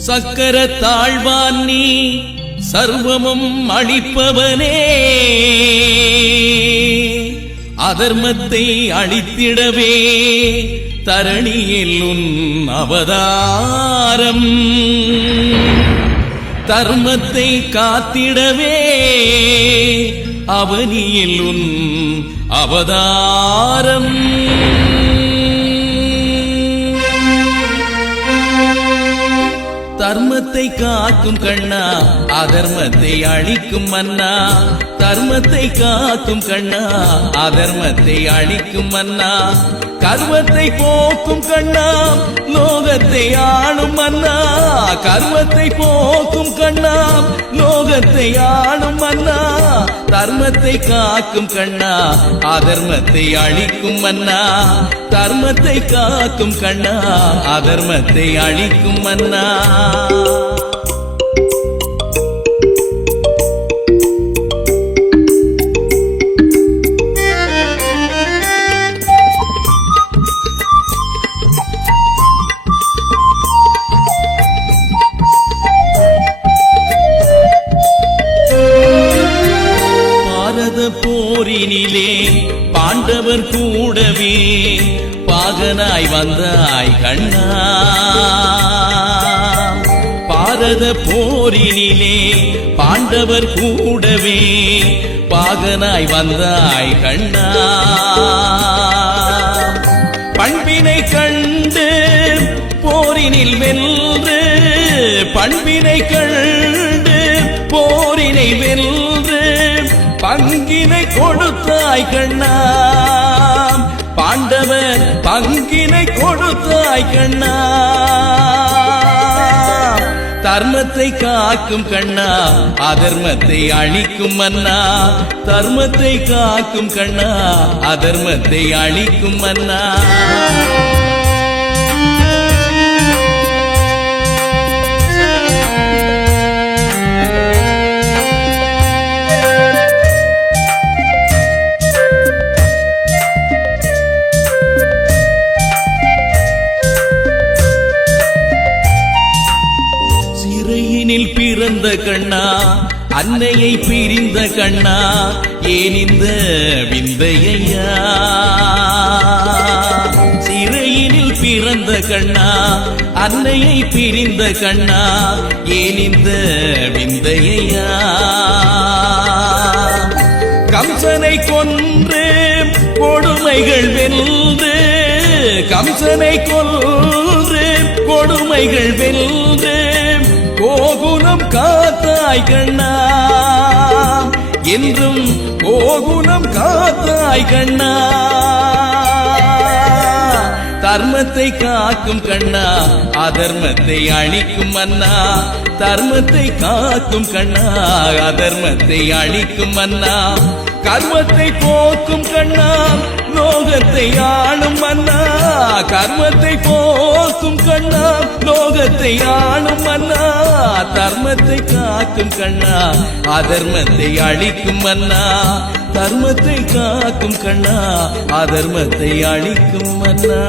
சக்கர தாழ்வான் நீ சர்வமும் அளிப்பவனே, அதர்மத்தை அழித்திடவே தரணியில் உன் அவதாரம், தர்மத்தை காத்திடவே அவனியில் உன் அவதாரம். தர்மத்தை காக்கும் கண்ணா, அதர்மத்தை அழிக்கும் மன்னா, தர்மத்தை காக்கும் கண்ணா, அதர்மத்தை அழிக்கும் மன்னா, கர்வத்தை போக்கும் கண்ணா, லோகத்தை ஆளும் மன்னா, கர்வத்தை போக்கும் கண்ணா, லோகத்தை ஆளும் மன்னா, தர்மத்தை காக்கும் கண்ணா, அதர்மத்தை அழிக்கும் மன்னா, தர்மத்தை காக்கும் கண்ணா, அதர்மத்தை அழிக்கும் மன்னா. போரினிலே பாண்டவர் கூடவே பாகனாய் வந்தாய் கண்ணா, பாரத போரினிலே பாண்டவர் கூடவே பாகனாய் வந்தாய் கண்ணா, பண்பினை கண்டு போரினில் வென்று, பண்பினை கண்டு போரினை வென்று பங்கினை கொடுத்தாய் கண்ணா, பாண்டவர் பங்கினை கொடுத்தாய் கண்ணா, தர்மத்தை காக்கும் கண்ணா, அதர்மத்தை அழிக்கும் மன்னா, தர்மத்தை காக்கும் கண்ணா, அதர்மத்தை அழிக்கும் மன்னா. பிறந்த கண்ணா, அன்னையை பிரிந்த கண்ணா, ஏன் இந்த விந்தையா, சிறையினில் பிறந்த கண்ணா, அன்னையை பிரிந்த கண்ணா, ஏன் இந்த விந்தையா, கம்சனை கொன்று கொடுமைகள் வென்று, கம்சனை கொன்று கொடுமைகள் வென்று கோகுலம் காத்தாய் கண்ணா, என்றும் கோகுலம் காத்தாய் கண்ணா, தர்மத்தை காக்கும் கண்ணா, அதர்மத்தை அழிக்கும் மன்னா, தர்மத்தை காக்கும் கண்ணா, அதர்மத்தை அழிக்கும் மன்னா, கர்மத்தை போக்கும் கண்ணா, லோகத்தை ஆளும் மன்னா, கர்மத்தை போக்கும் கண்ணா, லோகத்தை ஆளும் மன்னா, தர்மத்தை காக்கும் கண்ணா, அதர்மத்தை அழிக்கும் மன்னா, தர்மத்தை காக்கும் கண்ணா, அதர்மத்தை அழிக்கும் மன்னா.